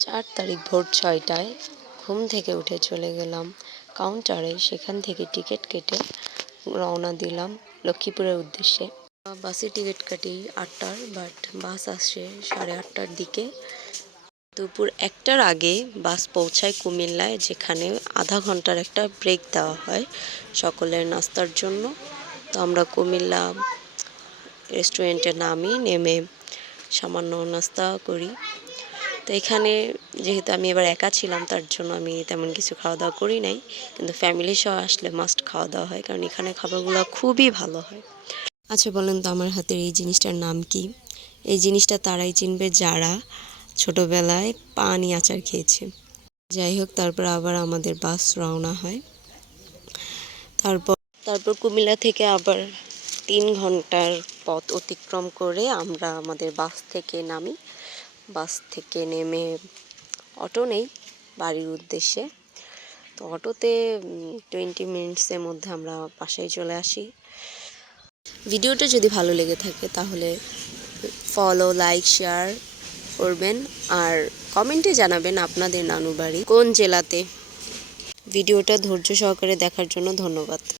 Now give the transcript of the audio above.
4 তারিখ ভোর 6টায় ঘুম থেকে উঠে চলে গেলাম কাউন্টারে। সেখান থেকে টিকিট কেটে রওনা দিলাম লক্ষ্মীপুরের উদ্দেশ্যে। বাসে টিকিট কাটি 8টার, বাট বাস আসে 8:30টার দিকে। দুপুর 1টার আগে বাস পৌঁছায় কুমিল্লায়, যেখানে আধা ঘন্টার একটা ব্রেক দেওয়া হয় সকলের নাস্তার জন্য। তো আমরা কুমিল্লা রেস্টুরেন্টে নেমে সামান্য নাস্তা করি। তো এখানে যেহেতু আমি এবার একা ছিলাম, তার জন্য আমি তেমন কিছু খাওয়া দাওয়া করি নাই, কিন্তু ফ্যামিলি সহ আসলে মাস্ট খাওয়া দাওয়া হয়, কারণ এখানে খাবারগুলো খুবই ভালো হয়। আচ্ছা বলেন তো, আমার হাতের এই জিনিসটার নাম কি? এই জিনিসটা তারাই চিনবে যারা ছোটবেলায় পানি আচার খেয়েছে। যাই হোক, তারপর আবার আমাদের বাস রওনা হয়। তারপর কুমিল্লা থেকে আবার 3 ঘন্টার পথ অতিক্রম করে আমরা আমাদের বাস থেকে নামি। বাস থেকে নেমে অটো নেই বাড়ির উদ্দেশ্যে। তো অটোতে 20 মিনিটসের মধ্যে আমরা বাসায় চলে আসি। ভিডিওটা যদি ভালো লেগে থাকে তাহলে ফলো, লাইক, শেয়ার করবেন, আর কমেন্টে জানাবেন আপনাদের নানুর বাড়ি কোন জেলাতে। ভিডিওটা ধৈর্য সহকারে দেখার জন্য ধন্যবাদ।